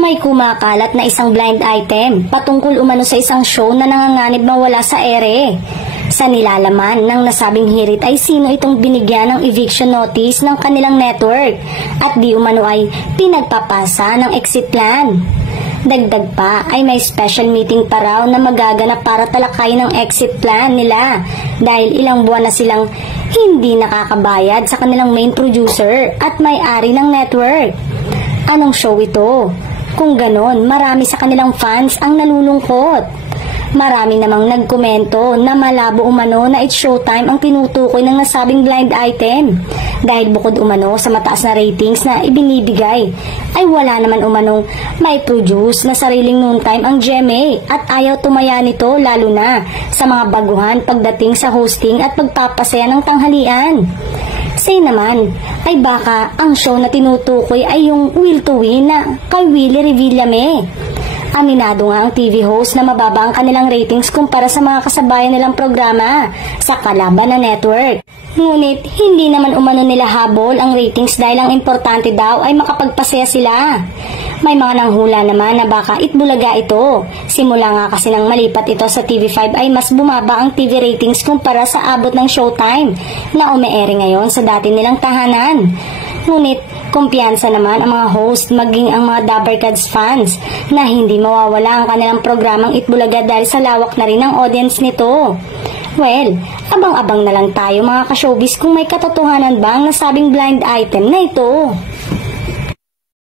May kumakalat na isang blind item patungkol umano sa isang show na nanganganib mawala sa ere. Sa nilalaman ng nasabing hirit ay sino itong binigyan ng eviction notice ng kanilang network at di umano ay pinagpapasa ng exit plan. Dagdag pa ay may special meeting pa raw na magaganap para talakayin ng exit plan nila dahil ilang buwan na silang hindi nakakabayad sa kanilang main producer at may-ari ng network. Anong show ito? Kung ganon, marami sa kanilang fans ang nalulungkot. Marami namang nagkomento na malabo umano na it's showtime ang tinutukoy ng nasabing blind item dahil bukod umano sa mataas na ratings na ibinibigay ay wala naman umanong may produce na sariling noontime ang GMA at ayaw tumaya nito lalo na sa mga baguhan pagdating sa hosting at pagpapasaya ng tanghalian. Say naman ay baka ang show na tinutukoy ay yung Will to Win na kay Willie Revillame. Aminado nga ang TV host na mababa ang kanilang ratings kumpara sa mga kasabayan nilang programa sa kalaban na network. Ngunit hindi naman umano nila habol ang ratings dahil ang importante daw ay makapagpasaya sila. May mga nanghula naman na baka Itbulaga ito. Simula nga kasi nang malipat ito sa TV5 ay mas bumaba ang TV ratings kumpara sa abot ng showtime na umeere ngayon sa dati nilang tahanan. Ngunit kumpiyansa naman ang mga host maging ang mga Dabarkads fans na hindi mawawala ang kanilang programang Itbulaga dahil sa lawak na rin ang audience nito. Well, abang-abang na lang tayo mga ka-showbiz kung may katotohanan ba ang nasabing blind item na ito.